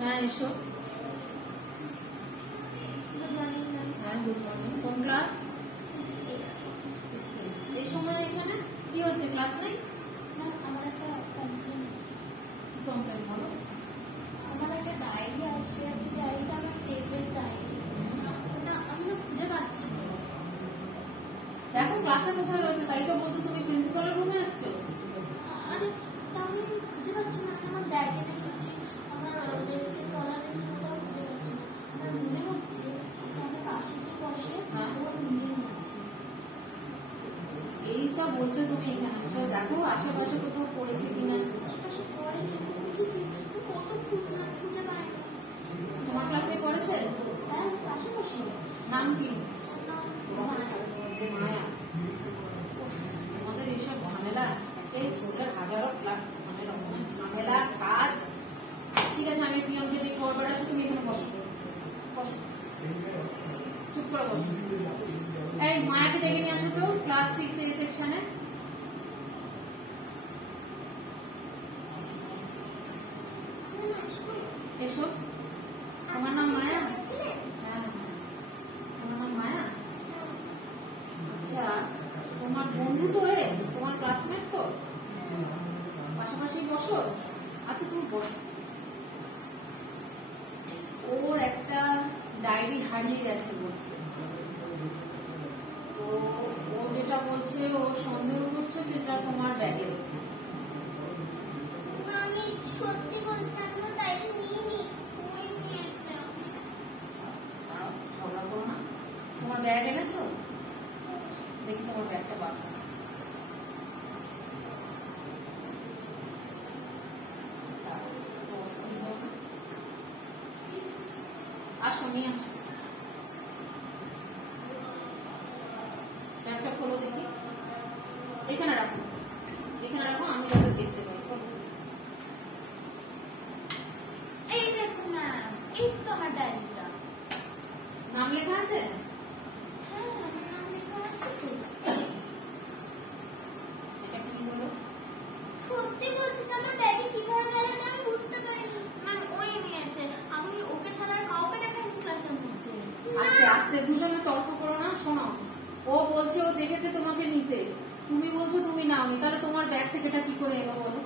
হ্যাঁ এসো। হ্যাঁ গুড মর্নিং। কোন ক্লাস? এই সময় এখানে কি হচ্ছে? ক্লাস নেই? আমার একটা কমপ্লেন আছে। কমপ্লেন বলো। আমার একটা ডায়েরি আছে, ডায়েরিটা আমার ফেভারিট ডায়েরি। না আমি না খুঁজে পাচ্ছি না। দেখো ক্লাসে কোথায় রয়েছে, তাই তো বলতো তুমি প্রিন্সিপালের রুমে এসছো। আরে তা আমি খুঁজে পাচ্ছি না। আমি আমার ব্যাগে রেখেছি, আমার ডেস্কের তলা রেখেছি, কোথাও খুঁজে পাচ্ছি না। আমার মনে হচ্ছে আমার পাশে যে বসে ওর নিয়ে নিচ্ছে। এইটা বলতে তুমি এখানে এসছো, দেখো আশেপাশে কোথাও পড়েছে কিনা। আশেপাশে পড়ে খুঁজেছি, কত খুঁজলাম, খুঁজে পাইনি। তোমার ক্লাসে পড়েছে? হ্যাঁ পাশে বসে। নাম কি? না মায়া। আমাদের এইসব ঝামেলা, এই ছোটের হাজারো মানে রকমের ঝামেলা কাজ। ঠিক আছে আমি পিয়নকে দিয়ে খবর আছে, তুমি এখানে বসো বসো, চুপ করে বসো। এই মায়াকে ডেকে নিয়ে আসো তো, ক্লাস 6 এই সেকশনে। এসো। তোমার নাম মায়া? হ্যাঁ তোমার নাম মায়া। আচ্ছা তোমার বন্ধু তো এ, তোমার ক্লাসমেট তো, পাশাপাশি বসো। আচ্ছা তুমি বসো। ওর একটা ডায়েরি হারিয়ে গেছে বলছে, তো ও যেটা বলছে ও সন্দেহ করছে যেটা তোমার ব্যাগে রয়েছে। আমি সত্যি বলছি, আমি তো ডায়েরি নিইনি, ওই নিয়েছে। ঝগড়া করো না। তোমার ব্যাগ এনেছো? দেখি তোমার ব্যাগটা বার করো। আসো নিয়ে আসো, ব্যাগটা খোলো দেখি। এখানে রাখো, এখানে রাখো, আমি যাতে দেখতে পাই। এই দেখো না, এই তো আমার ডায়েরিটা। নাম লেখা আছে? হ্যাঁ আমার নাম লেখা আছে তো। এটা কি হলো? সত্যি বলছি তো, আমার ডায়েরি কিভাবে গেল এটা আমি বুঝতে পারিনি। ম্যাম ওই নিয়েছে, আমি ওকে ছাড়া আর কাউকে দেখাইনি ক্লাসের মধ্যে। আস্তে আস্তে দুজনে তর্ক করো না। শোনো, ও বলছে ও দেখেছে তোমাকে নিতে, তুমি বলছো তুমি নাওনি, তাহলে তোমার ব্যাগ থেকে এটা কি করে এলো বলো?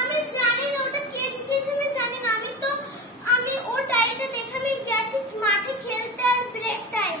আমি জানি না ওটা কে দিয়েছে, আমি জানি না। আমি ওর ডায়েরিটা দেখে আমি গেছি মাঠে খেলতে আর ব্রেক টাইম।